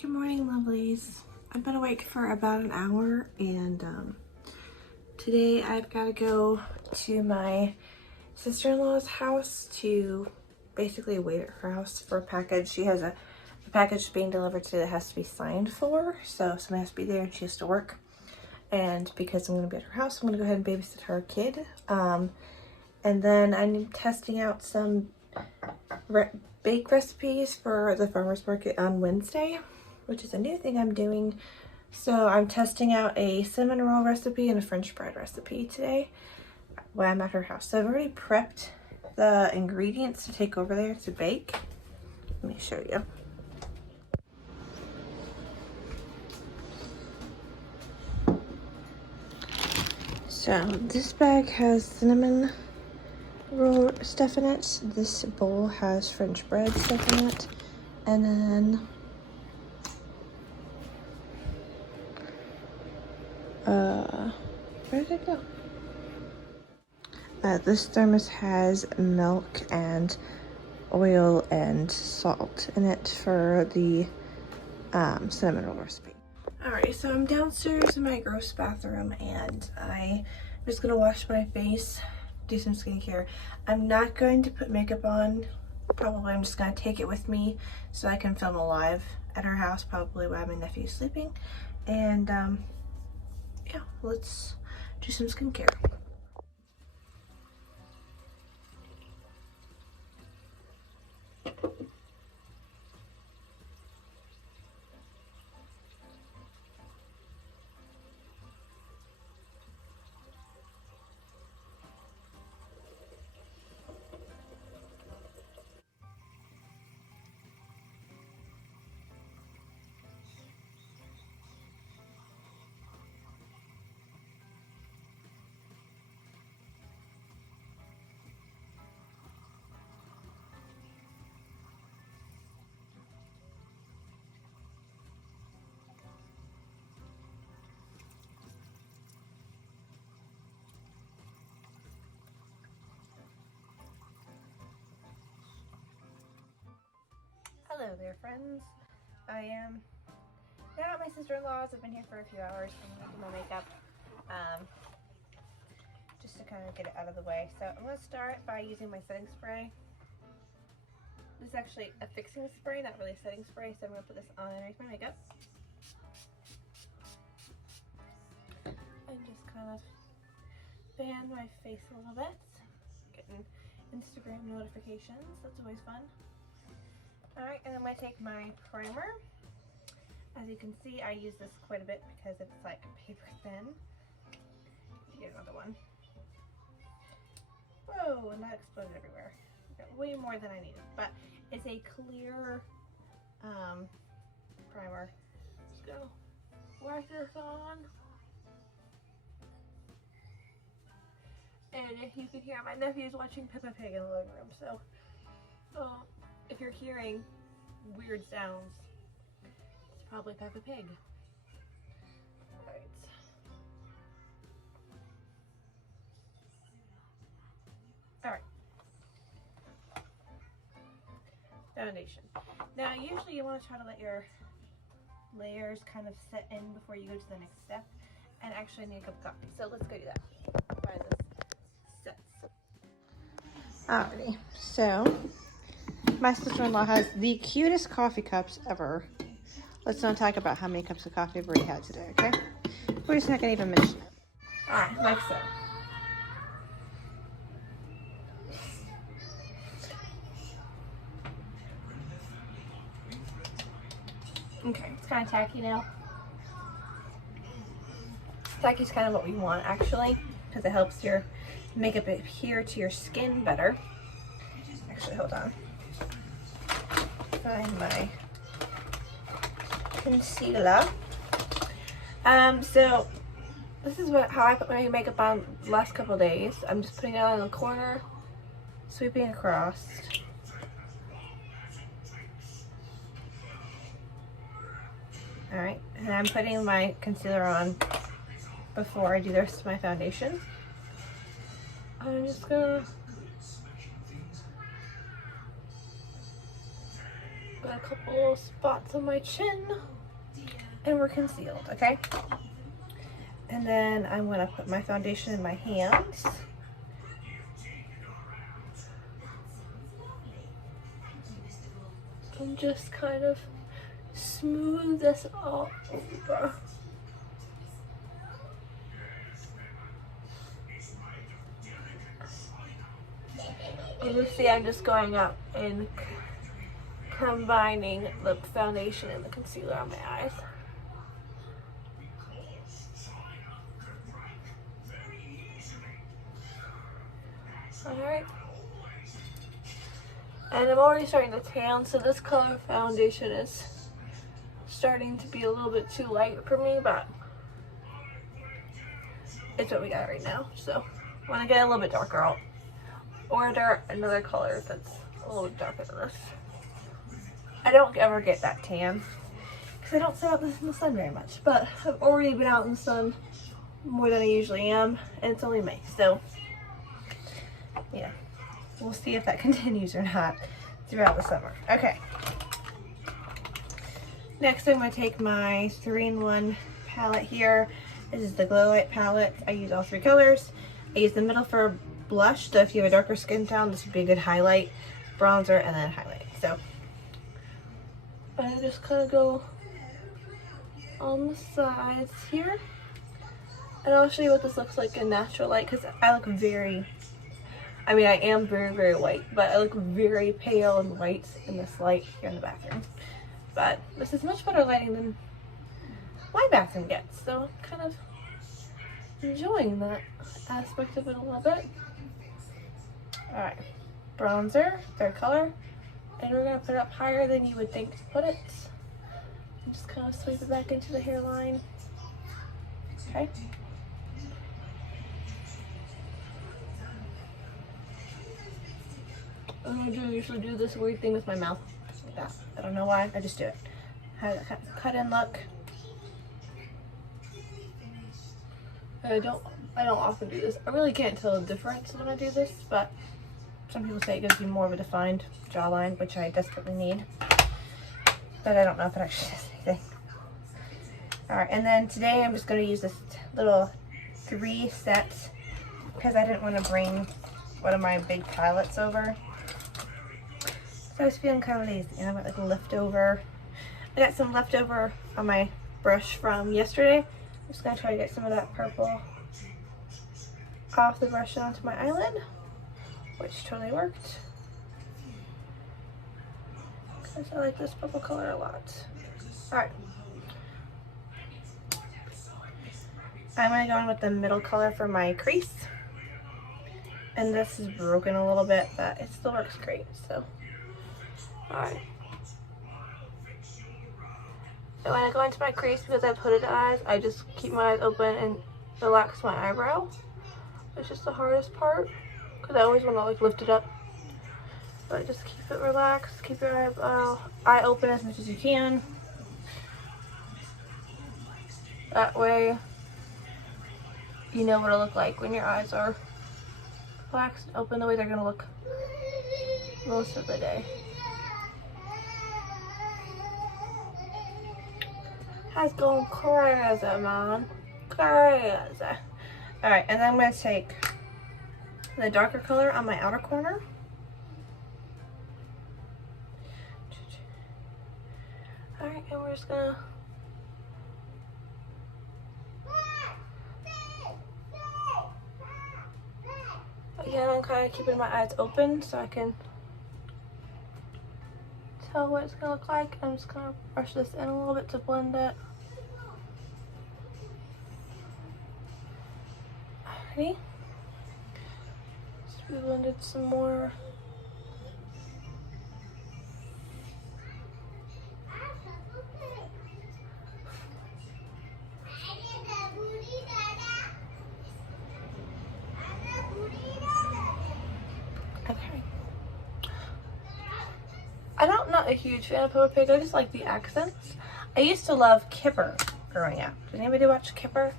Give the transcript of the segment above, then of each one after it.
Good morning, lovelies. I've been awake for about an hour, and today I've got to go to my sister-in-law's house to basically wait at her house for a package. She has a package being delivered today that has to be signed for, so someone has to be there and she has to work. And because I'm going to be at her house, I'm going to go ahead and babysit her kid. And then I'm testing out some bake recipes for the farmer's market on Wednesday, which is a new thing I'm doing. So I'm testing out a cinnamon roll recipe and a French bread recipe today while I'm at her house. So I've already prepped the ingredients to take over there to bake. Let me show you. So this bag has cinnamon roll stuff in it. This bowl has French bread stuff in it. And then where did it go? This thermos has milk and oil and salt in it for the cinnamon roll recipe. Alright, so I'm downstairs in my gross bathroom and I'm just gonna wash my face, do some skincare. I'm not going to put makeup on. Probably I'm just gonna take it with me so I can film a live at her house, probably while my nephew's sleeping. And yeah, let's do some skincare. Hello there, friends. I am now at my sister-in-law's. I've been here for a few hours. I'm gonna do my makeup just to kind of get it out of the way. So I'm gonna start by using my setting spray. This is actually a fixing spray, not really a setting spray. So I'm gonna put this on underneath my makeup and just kind of fan my face a little bit. Getting Instagram notifications. That's always fun. Alright, and I'm going to take my primer. As you can see, I use this quite a bit because it's like paper thin. Get another one. Whoa, and that exploded everywhere. Got way more than I needed, but it's a clear primer. Just gonna whack this on. And if you can hear, my nephew's watching Peppa Pig in the living room, so if you're hearing weird sounds, it's probably Peppa Pig. Alright. Alright. Foundation. Now, usually you want to try to let your layers kind of set in before you go to the next step and actually need a cup of coffee. So let's go do that. Try this sets. Alrighty. So my sister-in-law has the cutest coffee cups ever. Let's not talk about how many cups of coffee we've already had today, okay? We're just not gonna even mention it. Alright, like so. Okay, it's kind of tacky now. Tacky's kind of what we want, actually, because it helps your makeup adhere to your skin better. Actually, hold on. Find my concealer. So this is how I put my makeup on the last couple of days. I'm just putting it on the corner, sweeping across. Alright, and I'm putting my concealer on before I do the rest of my foundation. I'm just gonna Got a couple little spots on my chin, and we're concealed, okay? And then I'm gonna put my foundation in my hands. And just kind of smooth this all over. You see, I'm just going up and combining the foundation and the concealer on my eyes. Alright. And I'm already starting to tan, so this color foundation is starting to be a little bit too light for me, but it's what we got right now. So when I get a little bit darker, I'll order another color that's a little bit darker than this. I don't ever get that tan because I don't sit out in the sun very much, but I've already been out in the sun more than I usually am, and it's only May, so yeah, we'll see if that continues or not throughout the summer. Okay, next I'm going to take my 3-in-1 palette here. This is the Glow Light palette. I use all 3 colors. I use the middle for blush, so if you have a darker skin tone, this would be a good highlight, bronzer, and then highlight. So I just kind of go on the sides here, and I'll show you what this looks like in natural light, because I look very, I mean, I am very, very white, but I look very pale and white in this light here in the bathroom. But this is much better lighting than my bathroom gets, so I'm kind of enjoying that aspect of it a little bit. Alright, bronzer, 3rd color, and we're going to put it up higher than you would think to put it. And just kind of sweep it back into the hairline. Okay. I usually do this weird thing with my mouth, like that. I don't know why, I just do it. Have that kind of cut-in look. I don't often do this. I really can't tell the difference when I do this, but some people say it gives you more of a defined jawline, which I desperately need. But I don't know if it actually does anything. Alright, and then today I'm just going to use this little 3 sets because I didn't want to bring one of my big palettes over. So I was feeling kind of lazy, and I got like a leftover. I got some leftover on my brush from yesterday. I'm just going to try to get some of that purple off the brush and onto my eyelid, which totally worked. Because I like this purple color a lot. Alright. I'm going to go in with the middle color for my crease. And this is broken a little bit, but it still works great. So, alright. And when I go into my crease, because I have hooded eyes, I just keep my eyes open and relax my eyebrow. It's just the hardest part, because I always want to like lift it up. But just keep it relaxed, keep your eye open as much as you can. That way, you know what it'll look like when your eyes are relaxed and open, the way they're going to look most of the day. That's going crazy, man. Crazy. Alright, and then I'm going to take the darker color on my outer corner. Alright, and we're just going to again, I'm kind of keeping my eyes open so I can tell what it's going to look like. I'm just going to brush this in a little bit to blend it. Alrighty. So we blended some more. Okay. I'm not a huge fan of Peppa Pig. I just like the accents. I used to love Kipper growing up. Did anybody watch Kipper?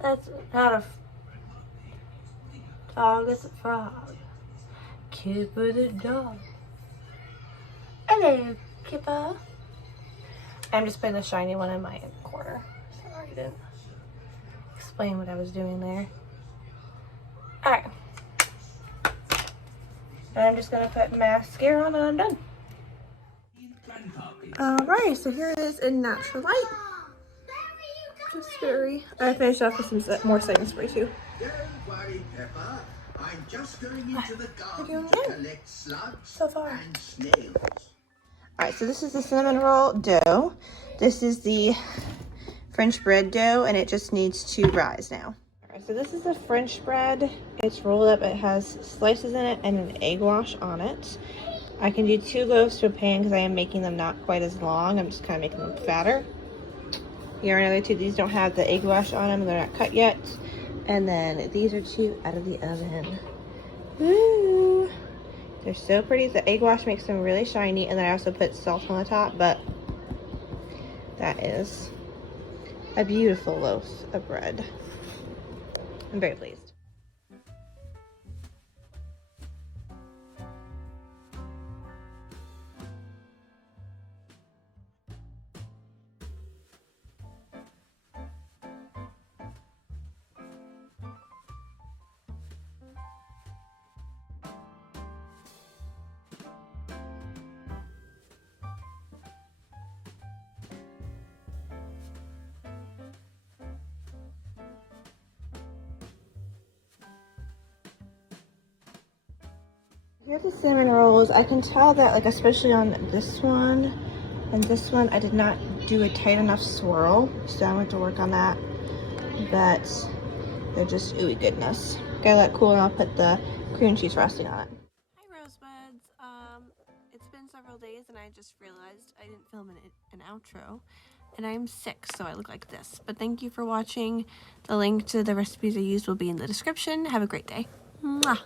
That's not a dog, it's a frog. Kipper the dog. Hello, Kippa. I'm just putting the shiny one in my corner. Sorry, I didn't explain what I was doing there. Alright. And I'm just gonna put mascara on and I'm done. Alright, so here it is in natural light. Just very. I finished off with some more setting spray too. Don't worry, Peppa. I'm just going into the garden to collect slugs so far and snails. Alright, so this is the cinnamon roll dough. This is the French bread dough, and it just needs to rise now. Alright, so this is the French bread. It's rolled up. It has slices in it and an egg wash on it. I can do 2 loaves to a pan because I am making them not quite as long. I'm just kind of making them fatter. Here are another 2. These don't have the egg wash on them. They're not cut yet. And then these are 2 out of the oven. Woo! They're so pretty. The egg wash makes them really shiny. And then I also put salt on the top. But that is a beautiful loaf of bread. I'm very pleased. Here's the cinnamon rolls. I can tell that, like, especially on this one and this one, I did not do a tight enough swirl, so I'm going to work on that. But they're just ooey goodness. Gotta let cool, and I'll put the cream cheese frosting on it. Hi, Rosebuds. It's been several days, and I just realized I didn't film an outro, and I'm sick, so I look like this. But thank you for watching. The link to the recipes I used will be in the description. Have a great day. Mwah.